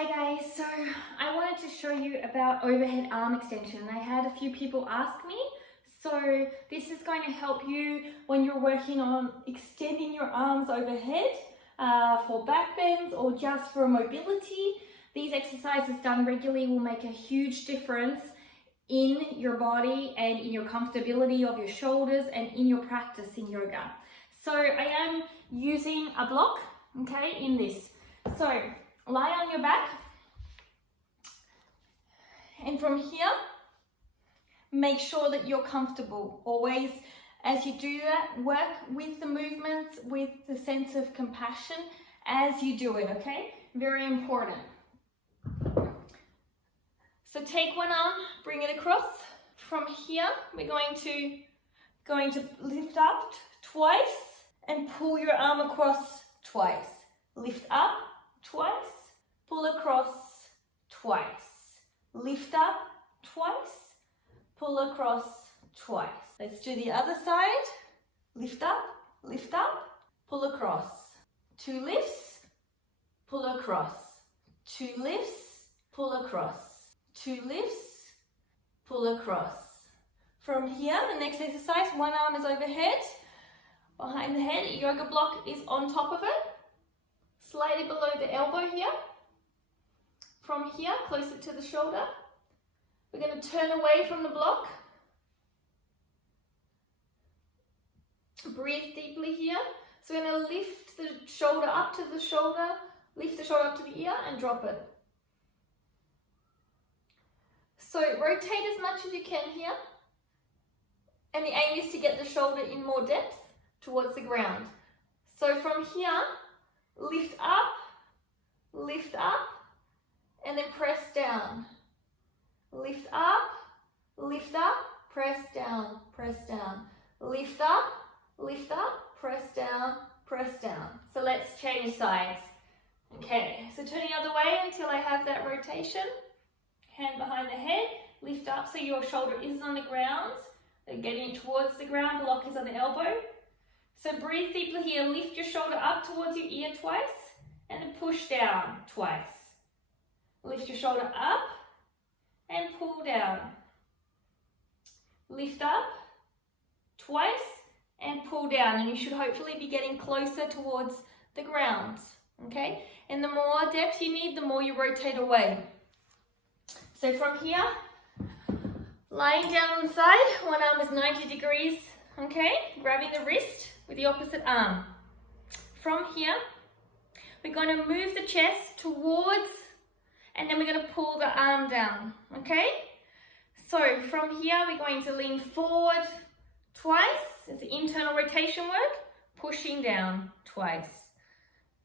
Hi guys, so I wanted to show you about overhead arm extension. I had a few people ask me, so this is going to help you when you're working on extending your arms overhead for back bends or just for mobility. These exercises done regularly will make a huge difference in your body and in your comfortability of your shoulders and in your practice in yoga. So I am using a block, okay, in this. So lie on your back, and from here, make sure that you're comfortable. Always, as you do that, work with the movements, with the sense of compassion as you do it, okay? Very important. So take one arm, bring it across. From here, we're going to lift up twice and pull your arm across twice. Lift up twice, pull across twice. Lift up twice, pull across twice. Let's do the other side. Lift up, pull across. 2 lifts, pull across. 2 lifts, pull across. 2 lifts, pull across. From here, the next exercise, one arm is overhead, behind the head, yoga block is on top of it, slightly below the elbow here. From here, closer to the shoulder, we're going to turn away from the block. Breathe deeply here. So we're going to lift the shoulder up to the shoulder, lift the shoulder up to the ear and drop it. So rotate as much as you can here. And the aim is to get the shoulder in more depth towards the ground. So from here, lift up, and then press down. Lift up, press down, lift up, press down. So let's change sides. Okay, so turn the other way until I have that rotation. Hand behind the head, lift up so your shoulder is on the ground. Getting towards the ground, block is on the elbow. So breathe deeply here, lift your shoulder up towards your ear twice, and then push down twice. Lift your shoulder up and pull down. Lift up twice and pull down, and you should hopefully be getting closer towards the ground, okay? And the more depth you need, the more you rotate away. So from here, lying down on the side, one arm is 90 degrees, okay? Grabbing the wrist with the opposite arm. From here, we're going to move the chest towards, and then we're going to pull the arm down, okay? So from here, we're going to lean forward twice. It's the internal rotation work, pushing down twice.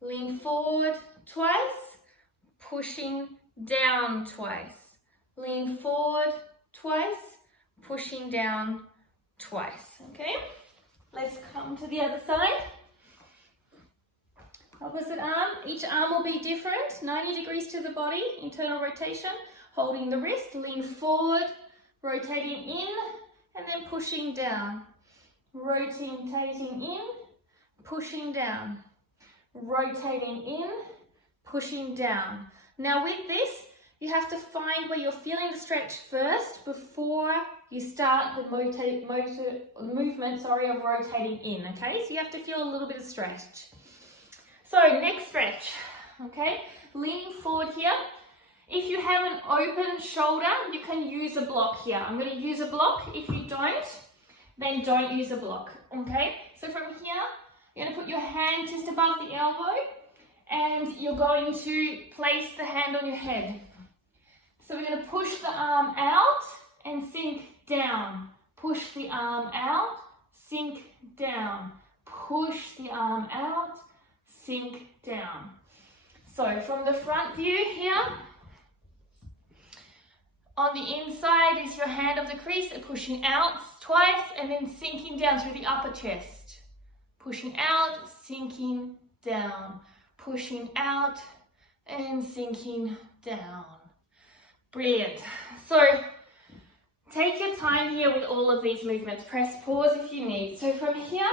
Lean forward twice, pushing down twice. Lean forward twice, pushing down twice, okay? Let's come to the other side. Opposite arm, each arm will be different. 90 degrees to the body, internal rotation, holding the wrist, lean forward, rotating in, and then pushing down. Rotating in, pushing down. Rotating in, pushing down. Now with this, you have to find where you're feeling the stretch first before you start the movement of rotating in, okay? So you have to feel a little bit of stretch. So next stretch, okay? Leaning forward here. If you have an open shoulder, you can use a block here. I'm going to use a block. If you don't, then don't use a block, okay? So from here, you're going to put your hand just above the elbow and you're going to place the hand on your head. So we're going to push the arm out and sink down. Push the arm out, sink down. Push the arm out, sink down. So from the front view here, on the inside is your hand of the crease, pushing out twice and then sinking down through the upper chest. Pushing out, sinking down. Pushing out and sinking down. Brilliant. So take your time here with all of these movements. Press pause if you need. So from here,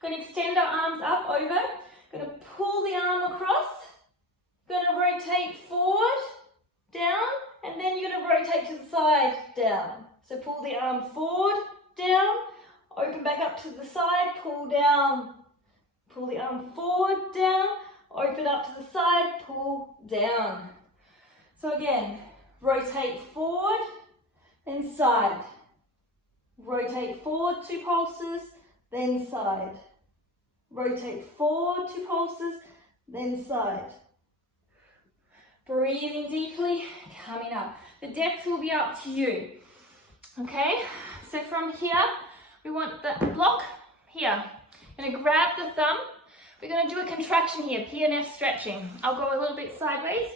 going to extend our arms up over. Going to pull the arm across. Going to rotate forward. rotate to the side, down. So pull the arm forward, down, open back up to the side, pull down, pull the arm forward, down, open up to the side, pull down. So again, rotate forward, then side. Rotate forward 2 pulses, then side. Rotate forward 2 pulses, then side. Breathing deeply, coming up. The depth will be up to you. Okay, so from here, we want the block here. I'm going to grab the thumb. We're going to do a contraction here, PNF stretching. I'll go a little bit sideways.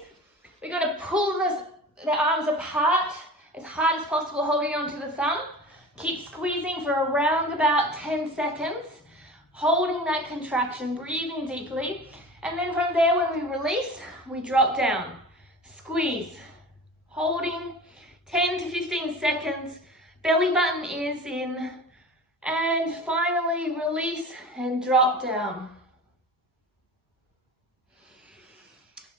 We're going to pull the arms apart as hard as possible, holding onto the thumb. Keep squeezing for around about 10 seconds, holding that contraction, breathing deeply. And then from there, when we release, we drop down. Squeeze, holding 10 to 15 seconds. Belly button is in. And finally, release and drop down.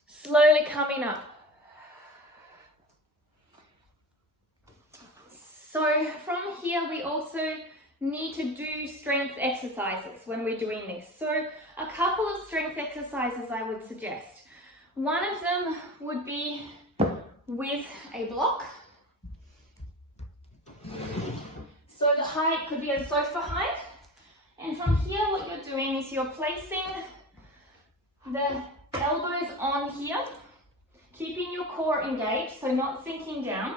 Slowly coming up. So from here, we also need to do strength exercises when we're doing this. So a couple of strength exercises I would suggest. One of them would be with a block. So the height could be a sofa height. And from here, what you're doing is you're placing the elbows on here, keeping your core engaged, so not sinking down.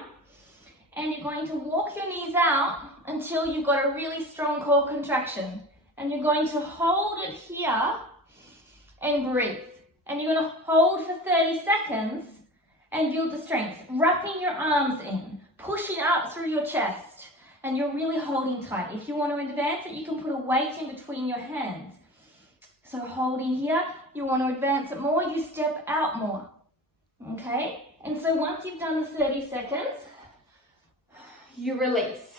And you're going to walk your knees out until you've got a really strong core contraction. And you're going to hold it here and breathe. And you're going to hold for 30 seconds and build the strength. Wrapping your arms in, pushing up through your chest, and you're really holding tight. If you want to advance it, you can put a weight in between your hands. So holding here, you want to advance it more, you step out more. Okay? And so once you've done the 30 seconds, you release.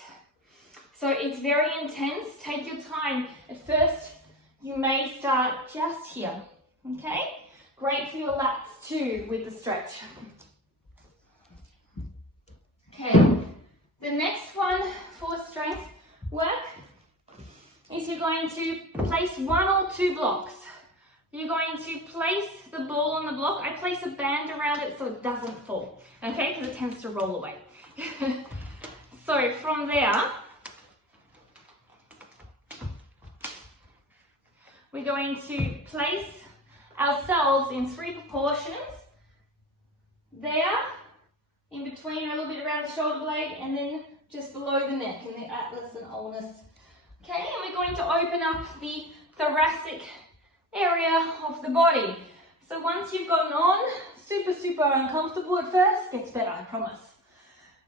So it's very intense. Take your time. At first, you may start just here. Okay? Great for your lats too with the stretch. Okay. The next one for strength work is you're going to place 1 or 2 blocks. You're going to place the ball on the block. I place a band around it so it doesn't fall. Okay? Because it tends to roll away. So from there, we're going to place ourselves in 3 proportions. There, in between, a little bit around the shoulder blade, and then just below the neck in the atlas and ulnus. Okay, and we're going to open up the thoracic area of the body. So once you've gotten on, super uncomfortable at first, gets better, I promise.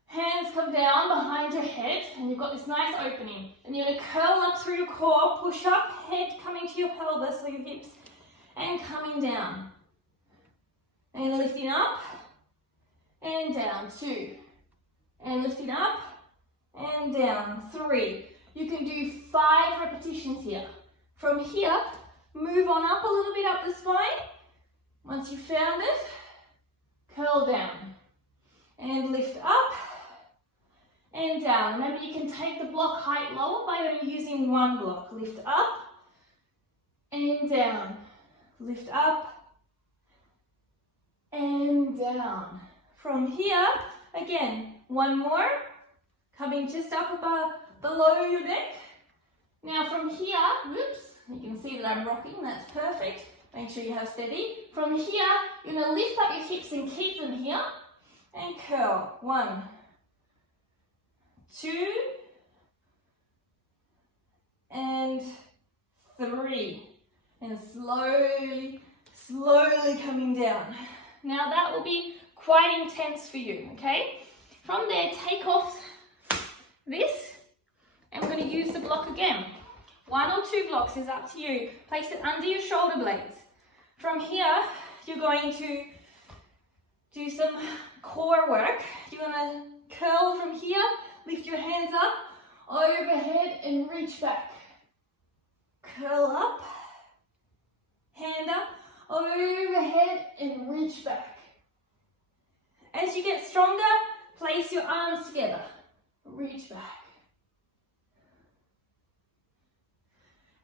Hands come down behind your head, and you've got this nice opening. And you're going to curl up through your core, push up, head coming to your pelvis or your hips, and coming down. And lifting up, and down, 2. And lifting up, and down, 3. You can do 5 repetitions here. From here, move on up a little bit up the spine. Once you've found it, curl down. And lift up, and down. Maybe you can take the block height lower by only using 1 block. Lift up and down. Lift up and down. From here, again, 1 more. Coming just up above, below your neck. Now from here, whoops, you can see that I'm rocking, that's perfect. Make sure you have steady. From here, you're going to lift up your hips and keep them here. And curl. 1, 2, and 3. And slowly coming down. Now that will be quite intense for you, okay? From there, take off this, and we're going to use the block again. 1 or 2 blocks is up to you. Place it under your shoulder blades. From here, you're going to do some core work. You're going to curl from here, lift your hands up, overhead, and reach back. Curl up, hand up, overhead, and reach back. As you get stronger, place place your arms together. Reach back.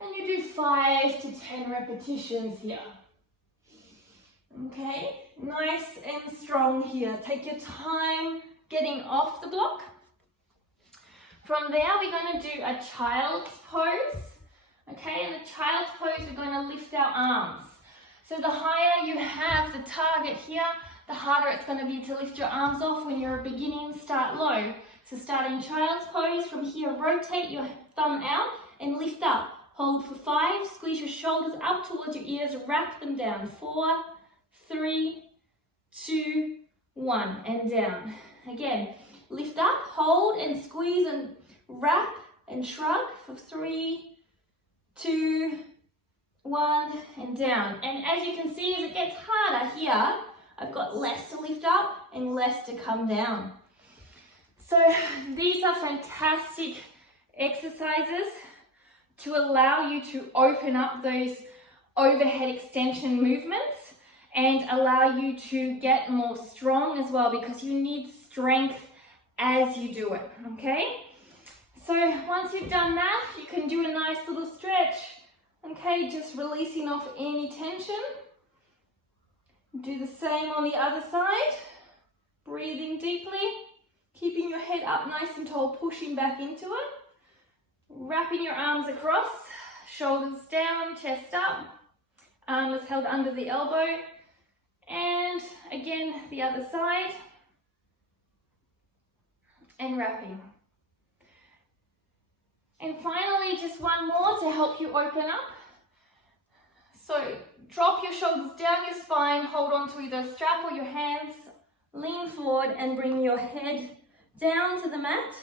And you do 5 to 10 repetitions here. Okay, nice and strong here. Take your time getting off the block. From there, we're going to do a child's pose. Okay, in the child's pose, we're going to lift our arms. So the higher you have the target here, the harder it's going to be to lift your arms off when you're beginning, start low. So start in child's pose. From here, rotate your thumb out and lift up. Hold for 5, squeeze your shoulders up towards your ears, wrap them down. 4, 3, 2, 1, and down. Again, lift up, hold and squeeze and wrap and shrug for 3, 2, 1, and down. And as you can see, as it gets harder here, I've got less to lift up and less to come down. So these are fantastic exercises to allow you to open up those overhead extension movements and allow you to get more strong as well, because you need strength as you do it, okay? So once you've done that, you can do a nice little stretch, okay? Just releasing off any tension. Do the same on the other side. Breathing deeply, keeping your head up nice and tall, pushing back into it. Wrapping your arms across, shoulders down, chest up, arms held under the elbow, and again the other side, and wrapping. And finally, just one more to help you open up. So drop your shoulders down your spine, hold on to either a strap or your hands, lean forward and bring your head down to the mat,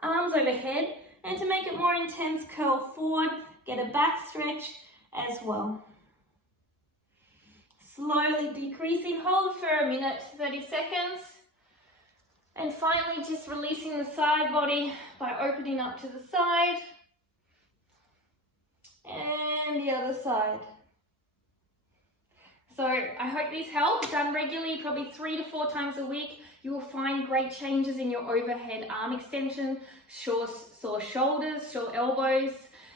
arms overhead. And to make it more intense, curl forward, get a back stretch as well. Slowly decreasing, hold for a minute, 30 seconds. And finally, just releasing the side body by opening up to the side. And the other side. So I hope these help. Done regularly, probably 3 to 4 times a week, you will find great changes in your overhead arm extension, sore shoulders, sore elbows.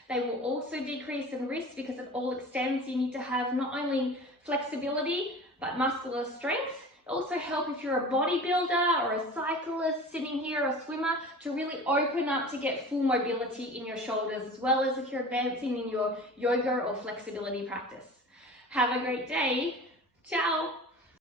They will also decrease in wrists because it all extends. You need to have not only flexibility, but muscular strength. Also help if you're a bodybuilder or a cyclist sitting here, or a swimmer, to really open up to get full mobility in your shoulders, as well as if you're advancing in your yoga or flexibility practice. Have a great day. Ciao.